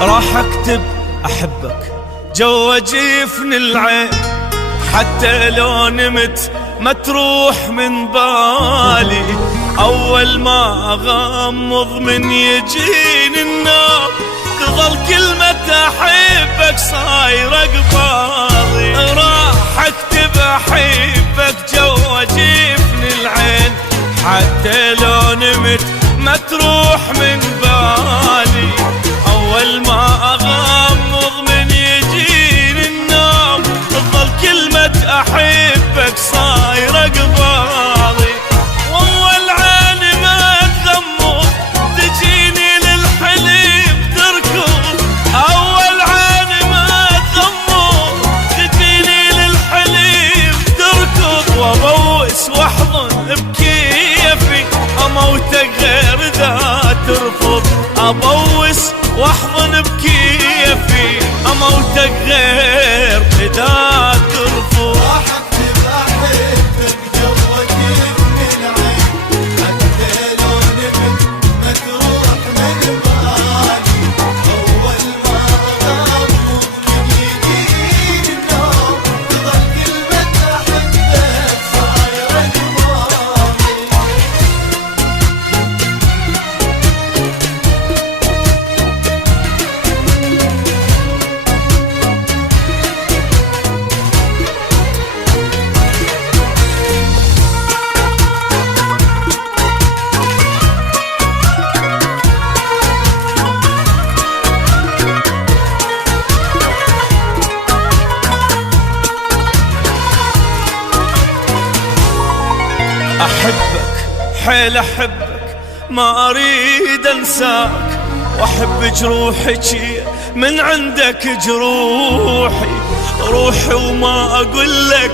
راح اكتب احبك جوا جفن العين، حتى لو نمت ما تروح من بالي. اول ما اغمض من يجيني النوم تظل كلمة احبك صايرة قبالي. راح اكتب احبك جوا جفن العين، حتى لو نمت ما تروح من بالي. اول ما اغمض من يجيني النوم تظل كلمة احبك صايرة قبالي. واول عين ما تغمض تجيني للحليم تركض. اول عين ما تغمض تجيني للحليم تركض. وابوس واحضن بكيفي اموتك غير ذا ترفض. ابوس واحضن بكيفي اموتك غير اذا ترفض. راح اكتب احبك جوا جفن العين، حتى لو نمت ما تروح من بالي. اول ما اغمض من يجيني النوم تظل كلمة احبك صايرة قبالي. احبك حيل احبك ما اريد انساك، واحب جروحك من عندك جروحي. روحي وما اقول لك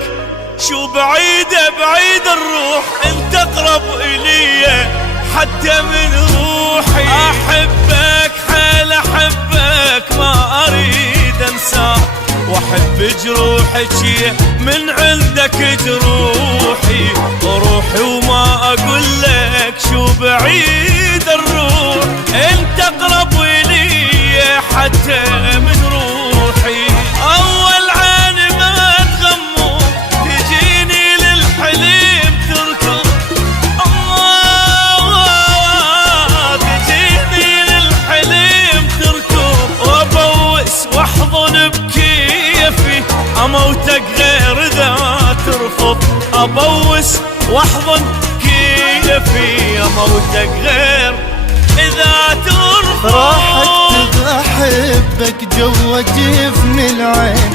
شو بعيدة بعيد الروح، انت اقرب الي حتى من روحي. احبك حيل احبك ما اريد انساك، واحب جروحك من عندك جروحي. روحي وما اقول لك شو بعيد الروح، انت اقرب الي حتى من روحي. اول عين ما تغمض تجيني للحليم تركض. تجيني للحليم تركض. وابوس واحضن بكيفي اموتك غير ذا ترفض. ابوس واحضن كيفي اموتك غير اذا ترفض. راح اكتب احبك جوا جفن العين،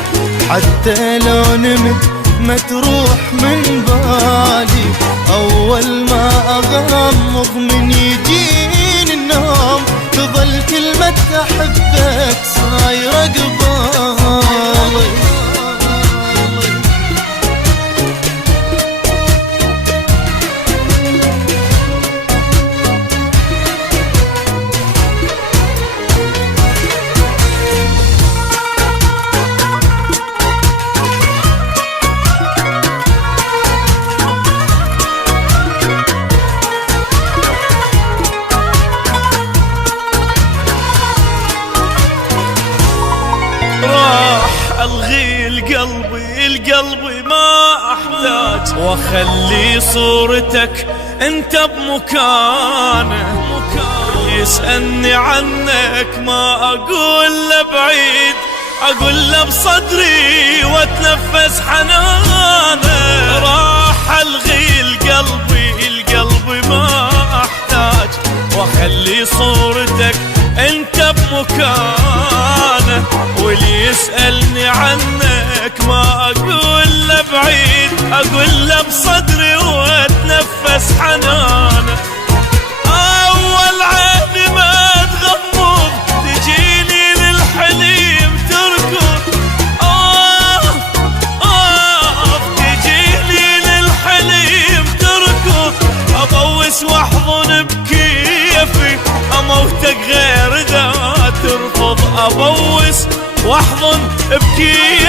حتى لو نمت ما تروح من بالي. اول ما اغمض من يجيني النوم تظل كلمة احبك صايرة قبالي. الغي القلبي ما احتاج، واخلي صورتك انت بمكانه. يسألني عنك ما اقول له بعيد، اقول له بصدري واتنفس حنانه. راح الغي القلبي ما احتاج، واخلي صورتك انت بمكانه. واللي يسألني عنك ما اقول له بعيد، اقول له بصدري واتنفس حنانه. اول عين ما تغمض تجيني للحليم تركض. تجيني للحليم تركض. ابوس واحضن بكيفي اموتك غير ذا ترفض. ابوس واحضن بكيفي